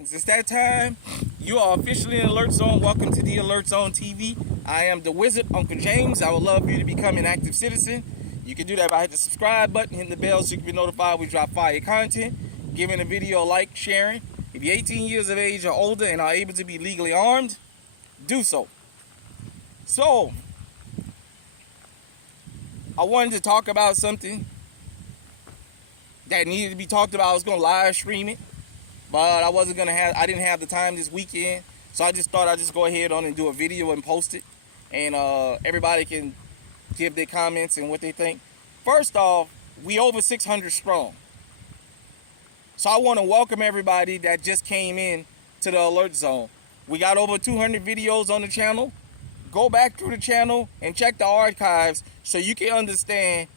It's that time. You are officially in Alert Zone. Welcome to the Alert Zone TV. I am the Wizard, Uncle James. I would love for you to become an active citizen. You can do that by hitting the subscribe button, hitting the bell so you can be notified when we drop fire content, giving the video a like, sharing. If you're 18 years of age or older and are able to be legally armed, do so. So, I wanted to talk about something that needed to be talked about. I was going to live stream it, but I didn't have the time this weekend, so I just thought I'd just go ahead on and do a video and post it, and everybody can give their comments and what they think. First off, we over 600 strong, so I want to welcome everybody that just came in to the Alert Zone. We got over 200 videos on the channel. Go back through the channel and check the archives so you can understand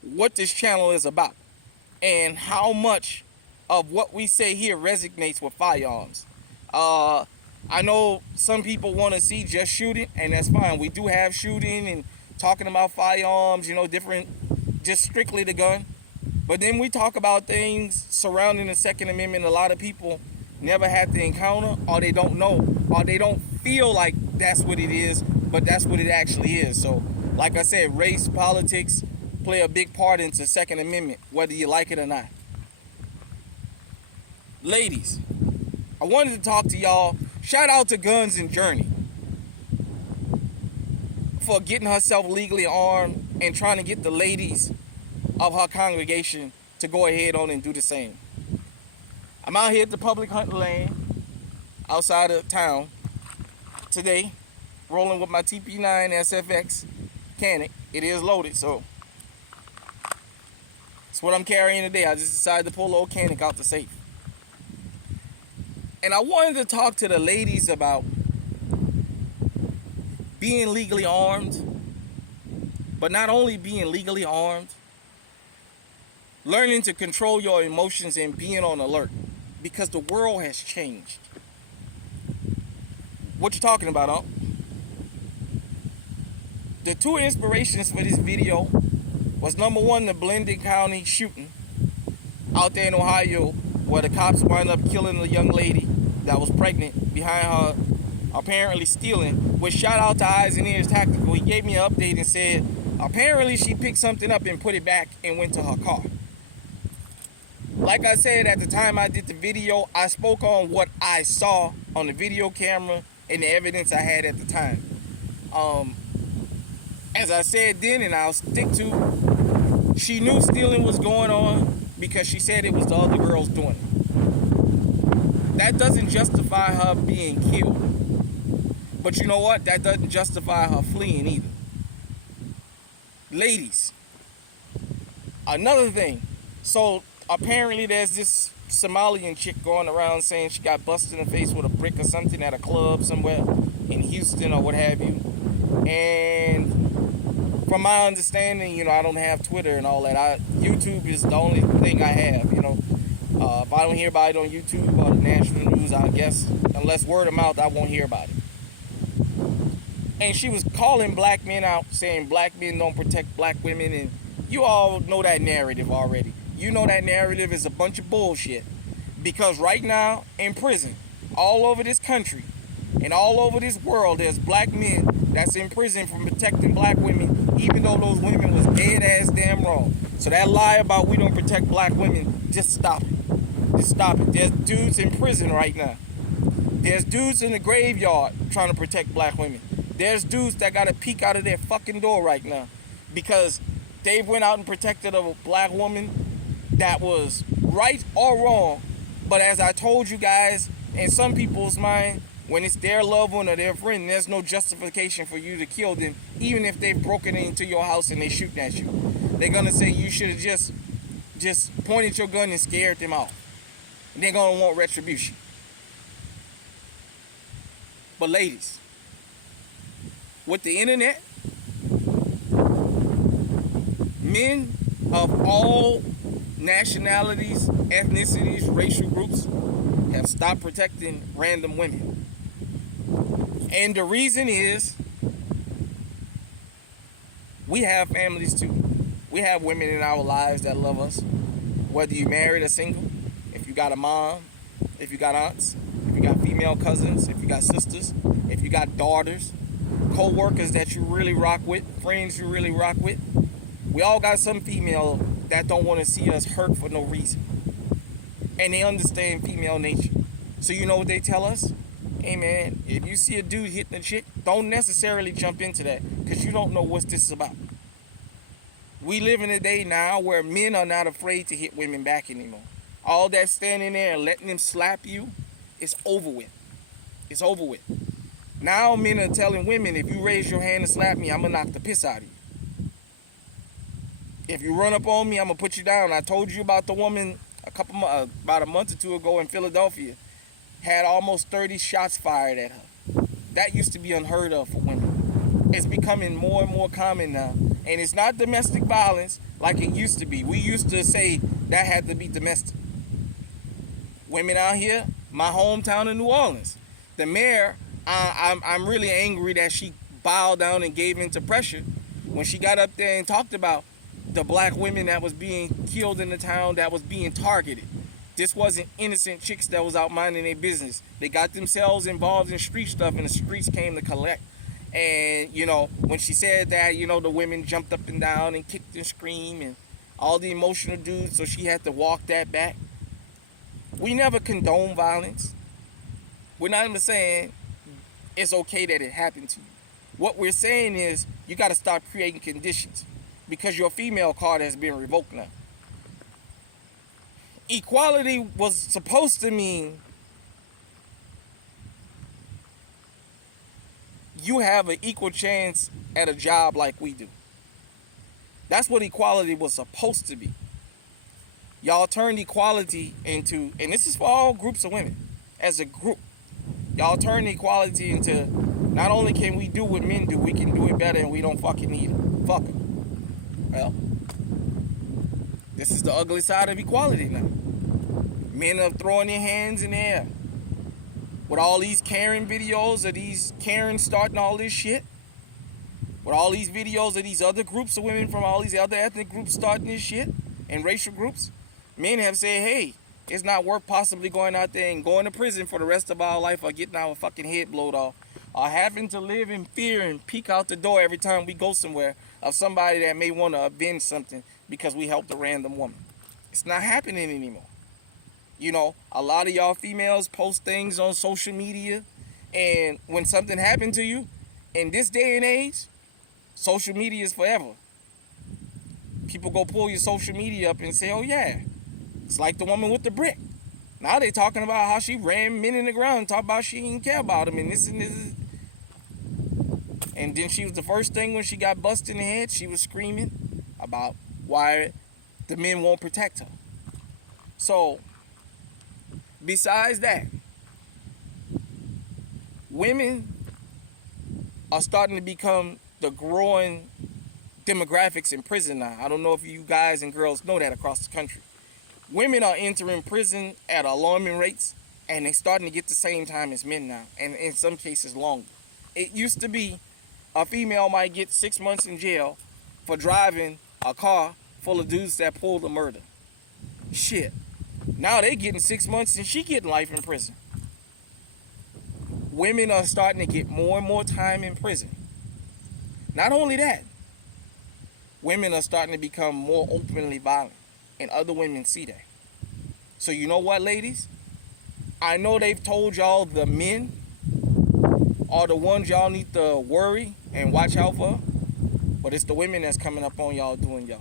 what this channel is about and how much of what we say here resonates with firearms. I know some people want to see just shooting, and that's fine. We do have shooting and talking about firearms, different, just strictly the gun. But then we talk about things surrounding the Second Amendment a lot of people never had to encounter, or they don't know, or they don't feel like that's what it is, but that's what it actually is. So, like I said, race, politics play a big part into Second Amendment, whether you like it or not. Ladies, I wanted to talk to y'all. Shout out to Guns and Journey for getting herself legally armed and trying to get the ladies of her congregation to go ahead on and do the same. I'm out here at the public hunting land outside of town today, rolling with my TP9 SFX Canic. It is loaded, so that's what I'm carrying today. I just decided to pull old Canic out the safe. And I wanted to talk to the ladies about being legally armed, but not only being legally armed, learning to control your emotions and being on alert, because the world has changed. What you talking about, huh? The two inspirations for this video was, number one, the Blenheim County shooting out there in Ohio, where the cops wound up killing a young lady that was pregnant behind her apparently stealing. Which, shout out to Eyes and Ears Tactical. He gave me an update and said apparently she picked something up and put it back and went to her car. Like I said, at the time I did the video, I spoke on what I saw on the video camera and the evidence I had at the time. As I said then, and I'll stick to, she knew stealing was going on because she said it was the other girls doing it. That doesn't justify her being killed. But you know what? That doesn't justify her fleeing either. Ladies, another thing. So apparently there's this Somalian chick going around saying she got busted in the face with a brick or something at a club somewhere in Houston or what have you. And from my understanding, I don't have Twitter and all that. YouTube is the only thing I have, If I don't hear about it on YouTube or the national news, I guess, unless word of mouth, I won't hear about it. And she was calling black men out, saying black men don't protect black women, and you all know that narrative already. You know that narrative is a bunch of bullshit. Because right now, in prison, all over this country, and all over this world, there's black men that's in prison for protecting black women, even though those women was dead ass damn wrong. So that lie about we don't protect black women, just stop it. Just stop it. There's dudes in prison right now. There's dudes in the graveyard trying to protect black women. There's dudes that got to peek out of their fucking door right now because they went out and protected a black woman that was right or wrong. But as I told you guys, in some people's mind, when it's their loved one or their friend, there's no justification for you to kill them, even if they've broken into your house and they're shooting at you. They're going to say you should have just pointed your gun and scared them off. And they're going to want retribution. But ladies, with the internet, men of all nationalities, ethnicities, racial groups have stopped protecting random women. And the reason is we have families too. We have women in our lives that love us. Whether you're married or single, if you got a mom, if you got aunts, if you got female cousins, if you got sisters, if you got daughters, co-workers that you really rock with, friends you really rock with. We all got some female that don't want to see us hurt for no reason. And they understand female nature. So you know what they tell us? Hey man, if you see a dude hitting a chick, don't necessarily jump into that because you don't know what this is about. We live in a day now where men are not afraid to hit women back anymore. All that standing there and letting them slap you, it's over with. It's over with. Now men are telling women, if you raise your hand and slap me, I'm going to knock the piss out of you. If you run up on me, I'm going to put you down. I told you about the woman about a month or two ago in Philadelphia. Had almost 30 shots fired at her. That used to be unheard of for women. It's becoming more and more common now. And it's not domestic violence like it used to be. We used to say that had to be domestic. Women out here, my hometown in New Orleans, the mayor, I'm really angry that she bowed down and gave into pressure when she got up there and talked about the black women that was being killed in the town, that was being targeted. This wasn't innocent chicks that was out minding their business. They got themselves involved in street stuff and the streets came to collect. And, you know, when she said that, you know, the women jumped up and down and kicked and screamed and all the emotional dudes, so she had to walk that back. We never condone violence. We're not even saying it's okay that it happened to you. What we're saying is you got to start creating conditions because your female card has been revoked now. Equality was supposed to mean you have an equal chance at a job like we do. That's what equality was supposed to be. Y'all turned equality into, and this is for all groups of women, as a group, y'all turned equality into not only can we do what men do, we can do it better and we don't fucking need it. Fuck it. Well, this is the ugly side of equality now. Men are throwing their hands in the air. With all these Karen videos of these Karen starting all this shit. With all these videos of these other groups of women from all these other ethnic groups starting this shit and racial groups. Men have said, hey, it's not worth possibly going out there and going to prison for the rest of our life or getting our fucking head blowed off. Or having to live in fear and peek out the door every time we go somewhere of somebody that may want to avenge something because we helped a random woman. It's not happening anymore. You know, a lot of y'all females post things on social media, and when something happened to you, in this day and age, social media is forever. People go pull your social media up and say, oh yeah, it's like the woman with the brick. Now they talking about how she ran men in the ground and talk about she didn't care about them and this and this. And then she was the first thing when she got busted in the head, she was screaming about why the men won't protect her. So, besides that, women are starting to become the growing demographics in prison now. I don't know if you guys and girls know that across the country. Women are entering prison at alarming rates, and they're starting to get the same time as men now, and in some cases longer. It used to be a female might get 6 months in jail for driving a car full of dudes that pulled a murder. Shit. Now they getting 6 months and she getting life in prison. Women are starting to get more and more time in prison. Not only that, women are starting to become more openly violent, and other women see that. So you know what, ladies? I know they've told y'all the men are the ones y'all need to worry and watch out for, but it's the women that's coming up on y'all doing y'all.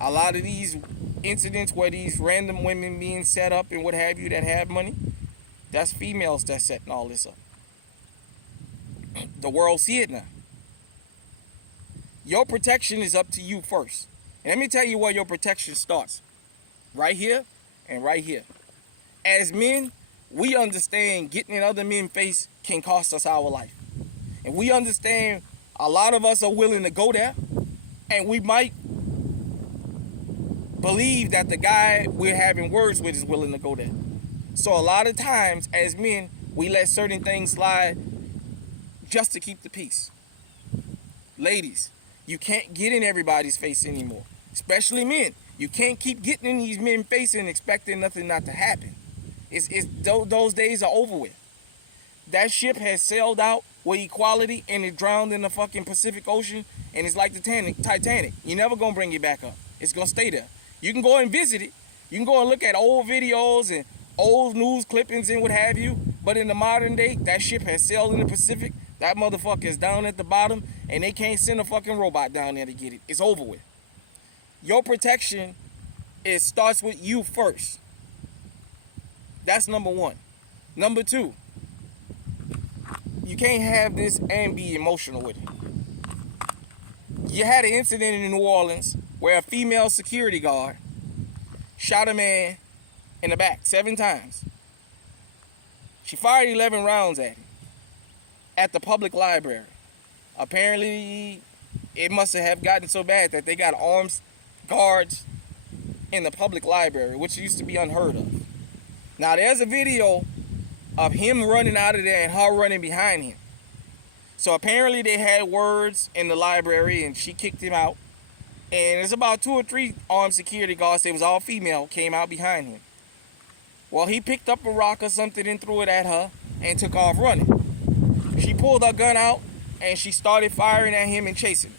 A lot of these incidents where these random women being set up and what have you that have money, that's females that's setting all this up. The world see it now. Your protection is up to you first. And let me tell you where your protection starts. Right here and right here. As men, we understand getting in other men's face can cost us our life. And we understand a lot of us are willing to go there. And we might believe that the guy we're having words with is willing to go there. So a lot of times as men, we let certain things slide just to keep the peace. Ladies, you can't get in everybody's face anymore, especially men. You can't keep getting in these men's face and expecting nothing not to happen. Those days are over with. That ship has sailed out with equality and it drowned in the fucking Pacific Ocean, and it's like the Titanic. You're never gonna bring it back up. It's gonna stay there. You can go and visit it. You can go and look at old videos and old news clippings and what have you. But in the modern day, that ship has sailed in the Pacific. That motherfucker is down at the bottom, and they can't send a fucking robot down there to get it. It's over with. Your protection, it starts with you first. That's number one. Number two, you can't have this and be emotional with it. You had an incident in New Orleans where a female security guard shot a man in the back 7 times. She fired 11 rounds at him at the public library. Apparently, it must have gotten so bad that they got armed guards in the public library, which used to be unheard of. Now, there's a video of him running out of there and her running behind him. So apparently they had words in the library and she kicked him out. And there's about 2 or 3 armed security guards, they was all female, came out behind him. Well, he picked up a rock or something and threw it at her and took off running. She pulled her gun out and she started firing at him and chasing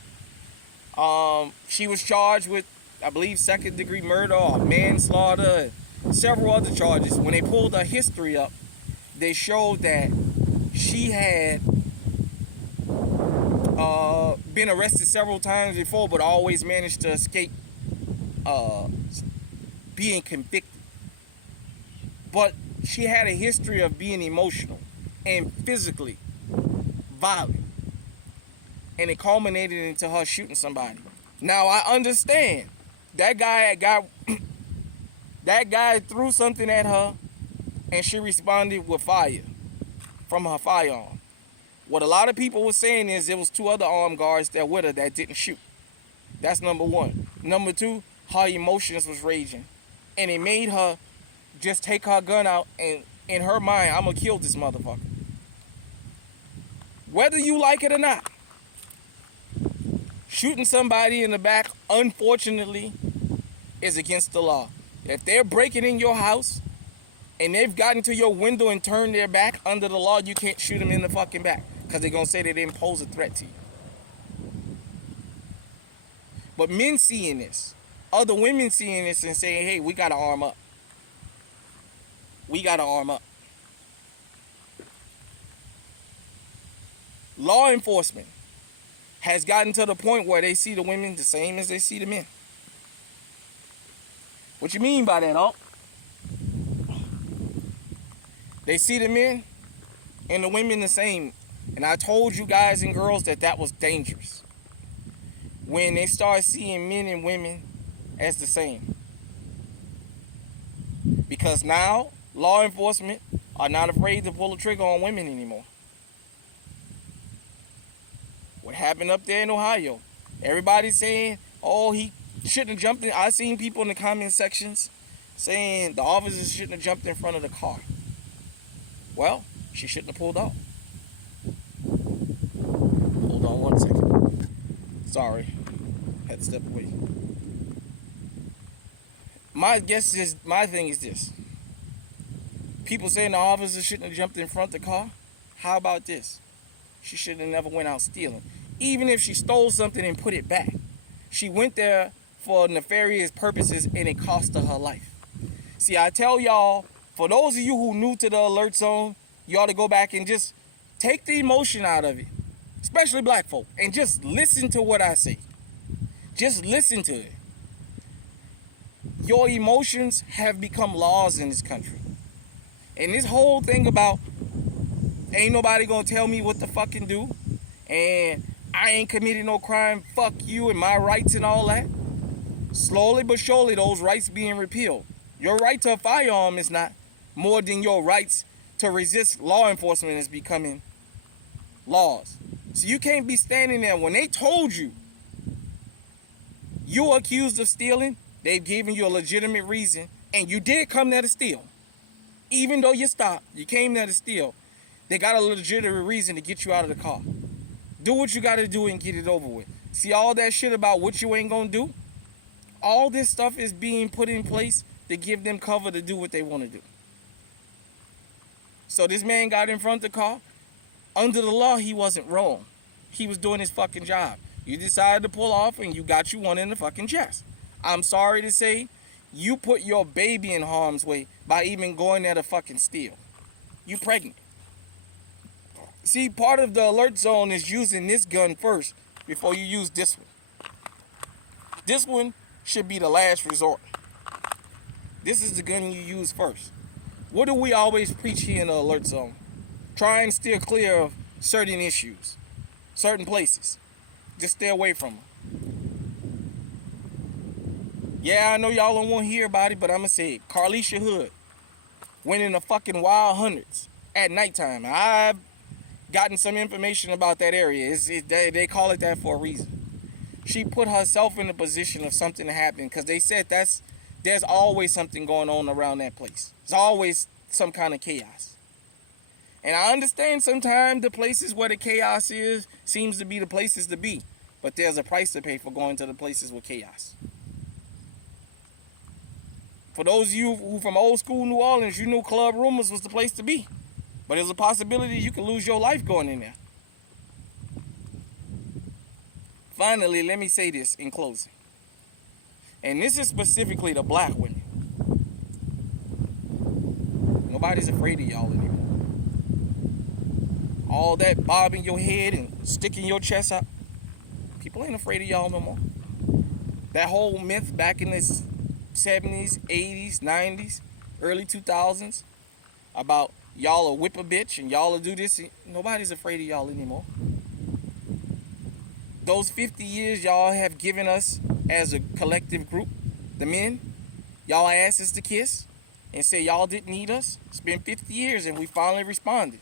him. She was charged with, I believe, 2nd-degree murder or manslaughter and several other charges. When they pulled her history up, they showed that she had been arrested several times before, but always managed to escape being convicted. But she had a history of being emotional and physically violent, and it culminated into her shooting somebody. Now I understand that guy threw something at her, and she responded with fire from her firearm. What a lot of people were saying is there was 2 other armed guards that with her that didn't shoot. That's number one. Number two, her emotions was raging, and it made her just take her gun out, and in her mind, I'm gonna kill this motherfucker. Whether you like it or not, shooting somebody in the back, unfortunately, is against the law. If they're breaking in your house and they've gotten to your window and turned their back, under the law, you can't shoot them in the fucking back because they're gonna say they didn't pose a threat to you. But men seeing this, other women seeing this and saying, hey, we gotta arm up. We gotta arm up. Law enforcement has gotten to the point where they see the women the same as they see the men. What you mean by that, Hulk? They see the men and the women the same. And I told you guys and girls that that was dangerous. When they start seeing men and women as the same. Because now, law enforcement are not afraid to pull the trigger on women anymore. What happened up there in Ohio? Everybody's saying, oh, he shouldn't have jumped in. I seen people in the comment sections saying the officers shouldn't have jumped in front of the car. Well, she shouldn't have pulled off. Hold on one second. Sorry. Had to step away. My thing is this. People saying the officers shouldn't have jumped in front of the car. How about this? She should have never went out stealing. Even if she stole something and put it back. She went there for nefarious purposes and it cost her her life. See, I tell y'all, for those of you who new to the alert zone, you ought to go back and just take the emotion out of it. Especially black folk. And just listen to what I say. Just listen to it. Your emotions have become laws in this country. And this whole thing about ain't nobody gonna tell me what to fucking do, and I ain't committed no crime, fuck you and my rights and all that. Slowly but surely those rights being repealed. Your right to a firearm is not more than your rights to resist law enforcement is becoming laws. So you can't be standing there when they told you you're accused of stealing, they've given you a legitimate reason, and you did come there to steal. Even though you stopped, you came there to steal. They got a legitimate reason to get you out of the car. Do what you got to do and get it over with. See all that shit about what you ain't going to do? All this stuff is being put in place to give them cover to do what they want to do. So this man got in front of the car. Under the law, he wasn't wrong. He was doing his fucking job. You decided to pull off and you got you one in the fucking chest. I'm sorry to say, you put your baby in harm's way by even going there to fucking steal. You pregnant. See, part of the alert zone is using this gun first before you use this one. This one should be the last resort. This is the gun you use first. What do we always preach here in the alert zone? Try and steer clear of certain issues, certain places. Just stay away from them. Yeah, I know y'all don't want to hear about it, but I'm going to say it. Carlisha Hood went in the fucking wild hundreds at nighttime. I've gotten some information about that area. They call it that for a reason. She put herself in a position of something to happen because they said there's always something going on around that place. There's always some kind of chaos. And I understand sometimes the places where the chaos is seems to be the places to be. But there's a price to pay for going to the places with chaos. For those of you who from old school New Orleans, you knew Club Rumors was the place to be. But there's a possibility you could lose your life going in there. Finally, let me say this in closing. And this is specifically the black women. Nobody's afraid of y'all anymore. All that bobbing your head and sticking your chest out. People ain't afraid of y'all no more. That whole myth back in the 70s, 80s, 90s, early 2000s about y'all will whip a bitch and y'all will do this. Nobody's afraid of y'all anymore. Those 50 years y'all have given us as a collective group, the men, y'all asses to kiss and say y'all didn't need us. It's been 50 years and we finally responded.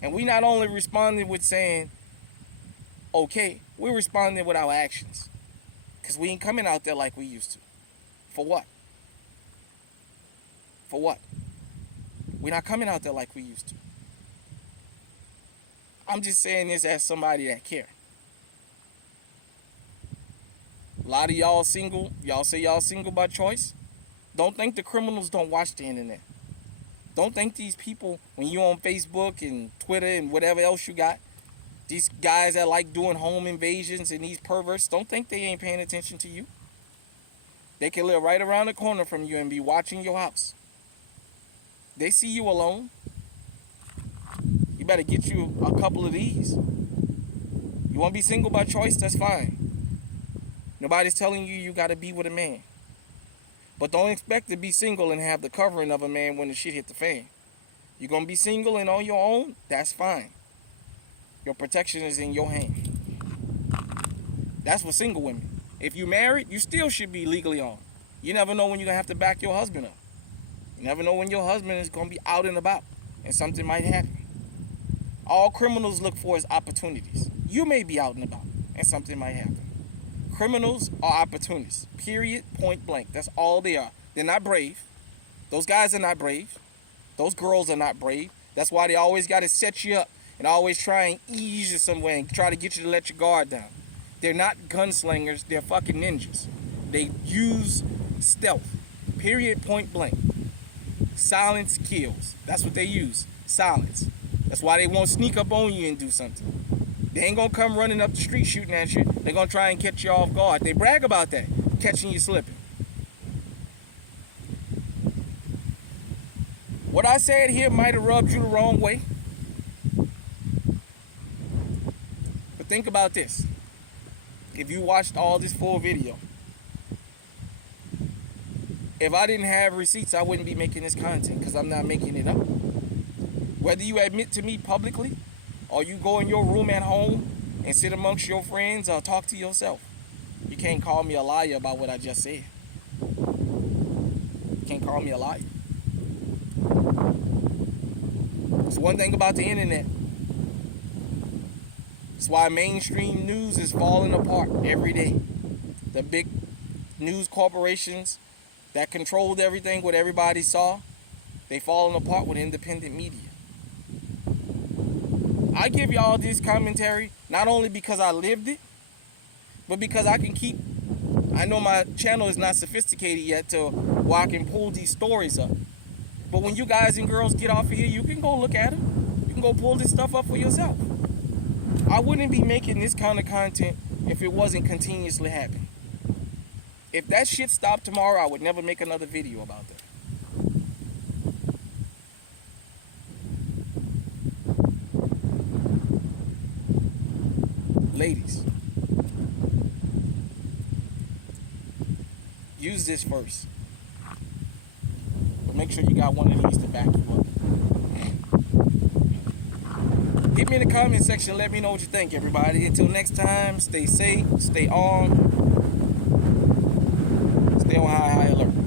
And we not only responded with saying, okay, we're responding with our actions. Because we ain't coming out there like we used to. For what? For what? We're not coming out there like we used to. I'm just saying this as somebody that care. A lot of y'all single. Y'all say y'all single by choice. Don't think the criminals don't watch the internet. Don't think these people, when you on Facebook and Twitter and whatever else you got, these guys that like doing home invasions and these perverts, don't think they ain't paying attention to you. They can live right around the corner from you and be watching your house. They see you alone. You better get you a couple of these. You want to be single by choice? That's fine. Nobody's telling you you got to be with a man. But don't expect to be single and have the covering of a man when the shit hit the fan. You're going to be single and on your own? That's fine. Your protection is in your hand. That's for single women. If you married, you still should be legally armed. You never know when you're going to have to back your husband up. You never know when your husband is going to be out and about and something might happen. All criminals look for is opportunities. You may be out and about and something might happen. Criminals are opportunists. Period. Point blank. That's all they are. They're not brave. Those guys are not brave. Those girls are not brave. That's why they always got to set you up and always try and ease you somewhere and try to get you to let your guard down. They're not gunslingers. They're fucking ninjas. They use stealth. Period. Point blank. Silence kills. That's what they use. Silence. That's why they won't sneak up on you and do something. They ain't gonna come running up the street shooting at you. They're gonna try and catch you off guard. They brag about that, catching you slipping. What I said here might have rubbed you the wrong way. But think about this. If you watched all this full video, if I didn't have receipts, I wouldn't be making this content because I'm not making it up. Whether you admit to me publicly or you go in your room at home and sit amongst your friends or talk to yourself, you can't call me a liar about what I just said. You can't call me a liar. It's one thing about the internet. It's why mainstream news is falling apart every day. The big news corporations that controlled everything, what everybody saw, they falling apart with independent media. I give y'all this commentary not only because I lived it, but because I know my channel is not sophisticated yet to where I can pull these stories up. But when you guys and girls get off of here, you can go look at it. You can go pull this stuff up for yourself. I wouldn't be making this kind of content if it wasn't continuously happening. If that shit stopped tomorrow, I would never make another video about that. Ladies, use this first. But make sure you got one of these to back you up. Hit me in the comment section. Let me know what you think, everybody. Until next time, stay safe, stay on high alert.